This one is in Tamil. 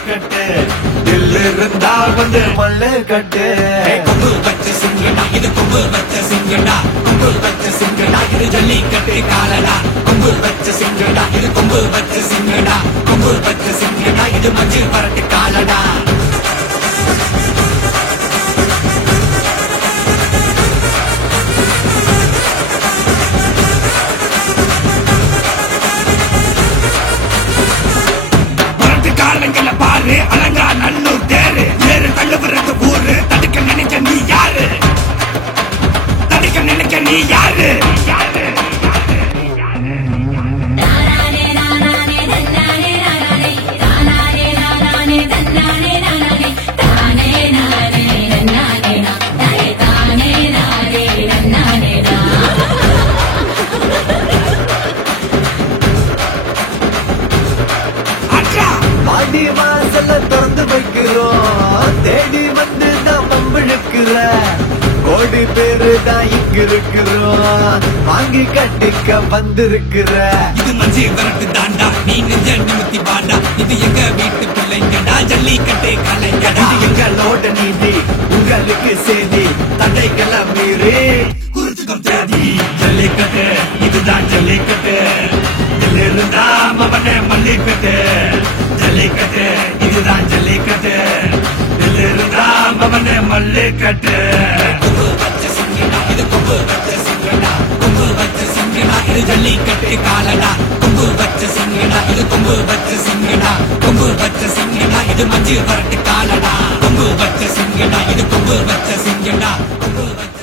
ஜல்லிக்கட்டு தில்லு இருந்தா வந்து மல்லு கட்டு கொம்பு வச்ச சிங்கடா இது கொம்பு வச்ச சிங்கடா கொம்பு வச்ச சிங்கடா இது ஜல்லிக்கட்டு காலடா கொம்பு வச்ச சிங்கடா இது கொம்பு வச்ச சிங்கடா கொம்பு வச்ச சிங்கடா இது மஞ்சு பரட்டு காலடா காலங்கள பாரு அலங்கா நல்லூர் தேரு ஏறு தள்ளுபுறது ஊரு தடுக்க நினைக்க நீ யாரு தடுக்க நினைக்க நீ யாரு பாடி வாசல்ல திறந்து வைக்கிறோம் தேடி வந்து தான் பம்பிழுக்கிற கோடி பேரு தான் இங்க இருக்கிறோம் வாங்கி கட்டிக்க வந்திருக்கிற இது மஞ்சு வரட்டு தாண்டா நீ நெஞ்ச நிமித்தி பாண்டா இது எங்க வீட்டு பிள்ளைங்கடா ஜல்லிக்கட்டு கலைஞடா இது எங்களோட நீதி உங்களுக்கு செய்தி தடைகளை மீறி குறிச்சுக்கும் தேதி ஜல்லிக்கட்டு இதுதான் ஜல்லிக்கட்டு இதுல இருந்தா மவனே மல்லிக்கட்டு ஜல்லிக்கட்டு இதுதான் ஜல்லிக்கட்டு இதுல இருந்தா மவனே மல்லிக்கட்டு கொம்பு வச்ச சிங்கடா இது கொம்பு வச்ச சிங்கடா கொம்பு வச்ச சிங்கடா இது ஜல்லிக்கட்டு காலடா கொம்பு வச்ச சிங்கடா இது கொம்பு வச்ச சிங்கடா கொம்பு வச்ச சிங்கடா இது மஞ்சு வரட்டு காலடா கொம்பு வச்ச சிங்கடா இது கொம்பு வச்ச சிங்கடா கொம்பு வச்ச